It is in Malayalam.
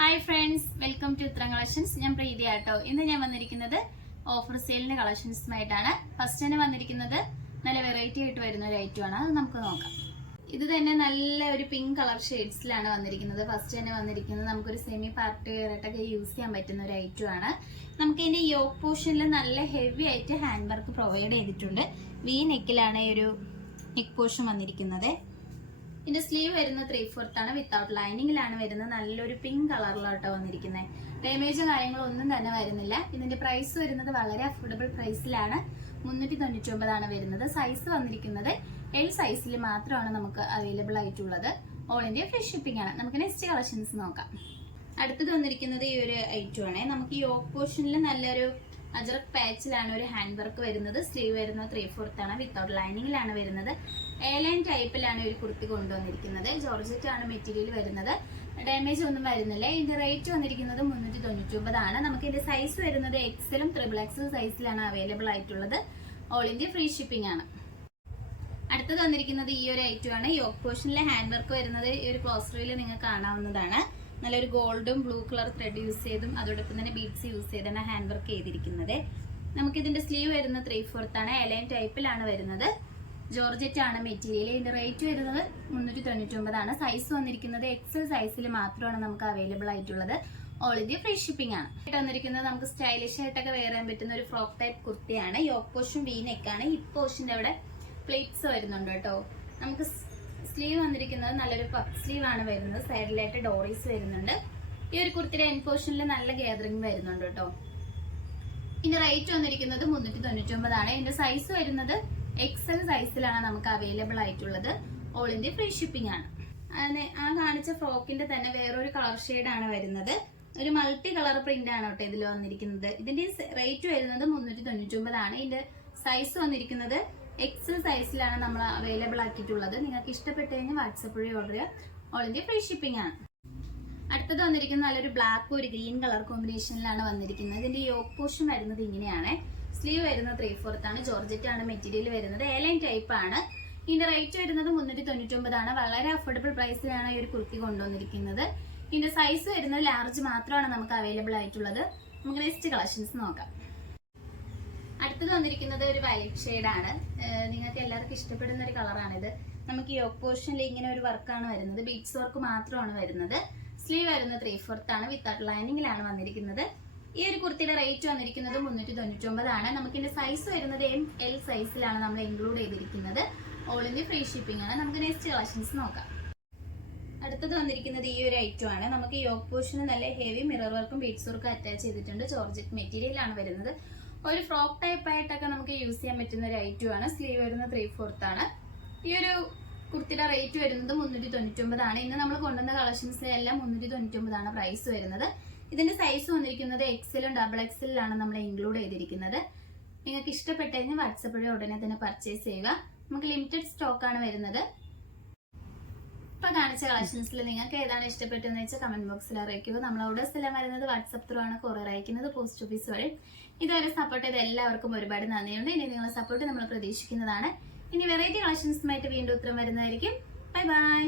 ഹായ് ഫ്രണ്ട്സ്, വെൽക്കം ടു ഉത്തരം കളക്ഷൻസ്. ഞാൻ പ്രീതി ആട്ടോ. ഇന്ന് ഞാൻ വന്നിരിക്കുന്നത് ഓഫർ സെയിലിന്റെ കളക്ഷൻസുമായിട്ടാണ്. ഫസ്റ്റ് തന്നെ വന്നിരിക്കുന്നത് നല്ല വെറൈറ്റി ആയിട്ട് വരുന്ന ഒരു ഐറ്റം ആണ്. അത് നമുക്ക് നോക്കാം. ഇത് തന്നെ നല്ല ഒരു പിങ്ക് കളർ ഷെയ്ഡ്സിലാണ് വന്നിരിക്കുന്നത്. ഫസ്റ്റ് തന്നെ വന്നിരിക്കുന്നത് നമുക്കൊരു സെമി പാർട്ടി വെയർ ആയിട്ടൊക്കെ യൂസ് ചെയ്യാൻ പറ്റുന്ന ഒരു ഐറ്റം ആണ്. നമുക്ക് ഇതിന്റെ യോക്ക് പോർഷനിൽ നല്ല ഹെവി ആയിട്ട് ഹാൻഡ് വർക്ക് പ്രൊവൈഡ് ചെയ്തിട്ടുണ്ട്. വി നെക്കിലാണ് ഈ ഒരു നെക്ക് പോർഷൻ വന്നിരിക്കുന്നത്. ഇതിന്റെ സ്ലീവ് വരുന്നത് 3/4 ആണ്. വിത്തൗട്ട് ലൈനിങ്ങിലാണ് വരുന്നത്. നല്ലൊരു പിങ്ക് കളറിലോട്ടോ വന്നിരിക്കുന്നത്. ഡാമേജോ കാര്യങ്ങളോ ഒന്നും തന്നെ വരുന്നില്ല. ഇതിന്റെ പ്രൈസ് വരുന്നത് വളരെ അഫോർഡബിൾ പ്രൈസിലാണ്. 399 ആണ് വരുന്നത്. സൈസ് വന്നിരിക്കുന്നത് എൽ സൈസിൽ മാത്രമാണ് നമുക്ക് അവൈലബിൾ ആയിട്ടുള്ളത്. ഓൾ ഇന്ത്യ ഫ്രീ ഷിപ്പിംഗ് ആണ്. നമുക്ക് നെക്സ്റ്റ് കളക്ഷൻസ് നോക്കാം. അടുത്തത് വന്നിരിക്കുന്നത് ഈ ഒരു ഐറ്റം ആണ്. നമുക്ക് ഈ യോക്ക് പോർഷനിൽ നല്ലൊരു അജറക് പാച്ചിലാണ് ഒരു ഹാൻഡ് വർക്ക് വരുന്നത്. സ്ലീവ് വരുന്നത് 3/4 ആണ്. വിത്തൗട്ട് ലൈനിങ്ങിലാണ് വരുന്നത്. എയർലൈൻ ടൈപ്പിലാണ് ഒരു കുർത്തി കൊണ്ടുവന്നിരിക്കുന്നത്. ജോർജറ്റ് ആണ് മെറ്റീരിയൽ വരുന്നത്. ഡാമേജ് ഒന്നും വരുന്നില്ല. ഇതിന്റെ റേറ്റ് വന്നിരിക്കുന്നത് 399 ആണ്. നമുക്ക് ഇതിന്റെ സൈസ് വരുന്നത് എക്സലും XXL സൈസിലാണ് അവൈലബിൾ ആയിട്ടുള്ളത്. ഓൾ ഇന്ത്യ ഫ്രീ ഷിപ്പിംഗ് ആണ്. അടുത്തത് വന്നിരിക്കുന്നത് ഈ ഒരു ഐറ്റം ആണ്. യോക്ക് പോർഷനിലെ ഹാൻഡ് വർക്ക് വരുന്നത് ഈ ഒരു ക്ലോസ്റ്ററിൽ നിങ്ങൾക്ക് കാണാവുന്നതാണ്. നല്ലൊരു ഗോൾഡും ബ്ലൂ കളർ ത്രെഡ് യൂസ് ചെയ്തും അതോടൊപ്പം തന്നെ ബീഡ്സ് യൂസ് ചെയ്താണ് ഹാൻഡ് വർക്ക് ചെയ്തിരിക്കുന്നത്. നമുക്ക് ഇതിന്റെ സ്ലീവ് വരുന്നത് 3/4 ആണ്. എയർലൈൻ ടൈപ്പിലാണ് വരുന്നത്. ജോർജറ്റ് ആണ് മെറ്റീരിയൽ. ഇതിന്റെ റേറ്റ് വരുന്നത് 399 ആണ്. സൈസ് വന്നിരിക്കുന്നത് XL സൈസിൽ മാത്രമാണ് നമുക്ക് അവൈലബിൾ ആയിട്ടുള്ളത്. ഓൾ ഇന്ത്യ ഫ്രീ ഷിപ്പിംഗ് ആണ്. വന്നിരിക്കുന്നത് നമുക്ക് സ്റ്റൈലിഷ് ആയിട്ടൊക്കെ വെയർ ചെയ്യാൻ പറ്റുന്ന ഒരു ഫ്രോക്ക് ടൈപ്പ് കുർത്തിയാണ്. യോക്ക് പോർഷൻ വി നെക്കാണ്. ഹിപ്പ് പോർഷന്റെ അവിടെ പ്ലേറ്റ്സ് വരുന്നുണ്ട് കേട്ടോ. നമുക്ക് സ്ലീവ് വന്നിരിക്കുന്നത് നല്ലൊരു പഫ് സ്ലീവ് ആണ് വരുന്നത്. സൈഡിലായിട്ട് ഡോറീസ് വരുന്നുണ്ട്. ഈ ഒരു കുർത്തിയുടെ എൻഡ് പോർഷനിൽ നല്ല ഗ്യാതറിംഗ് വരുന്നുണ്ട് കേട്ടോ. ഇതിന്റെ റേറ്റ് വന്നിരിക്കുന്നത് 399 ആണ്. ഇതിന്റെ സൈസ് വരുന്നത് XL സൈസിലാണ് നമുക്ക് അവൈലബിൾ ആയിട്ടുള്ളത്. ഓൾ ഇന്ത്യ ഫ്രീ ഷിപ്പിംഗ് ആണ്. ആ കാണിച്ച ഫ്രോക്കിന്റെ തന്നെ വേറൊരു കളർ ഷെയ്ഡാണ് വരുന്നത്. ഒരു മൾട്ടി കളർ പ്രിന്റ് ആണ് കേട്ടോ ഇതിൽ വന്നിരിക്കുന്നത്. ഇതിന്റെ റേറ്റ് വരുന്നത് 399 ആണ്. ഇതിന്റെ സൈസ് വന്നിരിക്കുന്നത് XL സൈസിലാണ് നമ്മൾ അവൈലബിൾ ആക്കിയിട്ടുള്ളത്. നിങ്ങൾക്ക് ഇഷ്ടപ്പെട്ട് കഴിഞ്ഞാൽ വാട്സപ്പ് വഴി ഓർഡർ ചെയ്യാം. ഓൾ ഇന്ത്യ ഫ്രീ ഷിപ്പിംഗ് ആണ്. അടുത്തത് വന്നിരിക്കുന്നത് നല്ലൊരു ബ്ലാക്ക് ഒരു ഗ്രീൻ കളർ കോമ്പിനേഷനിലാണ് വന്നിരിക്കുന്നത്. ഇതിന്റെ യോക്ക് പോർഷൻ വരുന്നത് ഇങ്ങനെയാണ്. സ്ലീവ് വരുന്നത് 3/4 ആണ്. ജോർജറ്റ് ആണ് മെറ്റീരിയൽ വരുന്നത്. എയർലൈൻ ടൈപ്പ് ആണ്. ഇതിന്റെ റേറ്റ് വരുന്നത് 399 ആണ്. വളരെ അഫോർഡബിൾ പ്രൈസിലാണ് ഈ ഒരു കുർത്തി കൊണ്ടുവന്നിരിക്കുന്നത്. ഇതിന്റെ സൈസ് വരുന്നത് ലാർജ് മാത്രമാണ് നമുക്ക് അവൈലബിൾ ആയിട്ടുള്ളത്. നമുക്ക് നെക്സ്റ്റ് കളക്ഷൻസ് നോക്കാം. അടുത്തത് വന്നിരിക്കുന്നത് ഒരു വയലറ്റ് ഷെയ്ഡാണ്. നിങ്ങൾക്ക് എല്ലാവർക്കും ഇഷ്ടപ്പെടുന്ന ഒരു കളറാണിത്. നമുക്ക് യോക്ക് പോർഷനിൽ ഇങ്ങനെ ഒരു വർക്കാണ് വരുന്നത്. ബീഡ്സ് വർക്ക് മാത്രമാണ് വരുന്നത്. സ്ലീവ് വരുന്നത് 3/4 ആണ്. വിത്തൗട്ട് ലൈനിങ്ങിലാണ് വന്നിരിക്കുന്നത്. ഈ ഒരു കുർത്തിയുടെ റേറ്റ് വന്നിരിക്കുന്നത് 399 ആണ്. നമുക്ക് ഇതിന്റെ സൈസ് വരുന്നത് ML സൈസിലാണ് നമ്മൾ ഇൻക്ലൂഡ് ചെയ്തിരിക്കുന്നത്. ഓൾ ഇന്ത്യ ഫ്രീ ഷിപ്പിംഗ് ആണ്. നമുക്ക് നെക്സ്റ്റ് കളക്ഷൻസ് നോക്കാം. അടുത്തത് വന്നിരിക്കുന്നത് ഈ ഒരു ഐറ്റം ആണ്. നമുക്ക് യോക്ക് പോർഷന് നല്ല ഹെവി മിറർ വർക്കും ബീഡ്സ് വർക്കും അറ്റാച്ച് ചെയ്തിട്ടുണ്ട്. ജോർജറ്റ് മെറ്റീരിയൽ ആണ് വരുന്നത്. ഒരു ഫ്രോക്ക് ടൈപ്പ് ആയിട്ടൊക്കെ നമുക്ക് യൂസ് ചെയ്യാൻ പറ്റുന്ന ഒരു ഐറ്റം ആണ്. സ്ലീവ് വരുന്നത് 3/4 ആണ്. ഈ ഒരു കുർത്തിയുടെ റേറ്റ് വരുന്നത് 399 ആണ്. ഇന്ന് നമ്മൾ കൊണ്ടുവന്ന കളക്ഷൻസ് എല്ലാം 399 ആണ് പ്രൈസ് വരുന്നത്. ഇതിന്റെ സൈസ് വന്നിരിക്കുന്നത് XLും XXLാണ് നമ്മൾ ഇൻക്ലൂഡ് ചെയ്തിരിക്കുന്നത്. നിങ്ങൾക്ക് ഇഷ്ടപ്പെട്ട് കഴിഞ്ഞാൽ വാട്സപ്പ് വഴി ഉടനെ തന്നെ പർച്ചേസ് ചെയ്യുക. നമുക്ക് ലിമിറ്റഡ് സ്റ്റോക്ക് ആണ് വരുന്നത്. ഇപ്പൊ കാണിച്ച കളക്ഷൻസിൽ നിങ്ങൾക്ക് ഏതാണ് ഇഷ്ടപ്പെട്ടതെന്ന് വെച്ചാൽ കമന്റ് ബോക്സിൽ അറിയിക്കുക. നമ്മൾ ഓർഡേഴ്സ് എല്ലാം വരുന്നത് വാട്സപ്പ് ത്രൂ ആണ് കൊറിയർ അയക്കുന്നത്, പോസ്റ്റ് ഓഫീസ് വഴി. ഇതുവരെ സപ്പോർട്ട് ചെയ്ത എല്ലാവർക്കും ഒരുപാട് നന്ദിയുണ്ട്. ഇനി നിങ്ങളുടെ സപ്പോർട്ട് നമ്മൾ പ്രതീക്ഷിക്കുന്നതാണ്. ഇനി വെറൈറ്റി കളക്ഷൻസുമായിട്ട് വീണ്ടും ഉത്തരം വരുന്നതായിരിക്കും. Bye bye.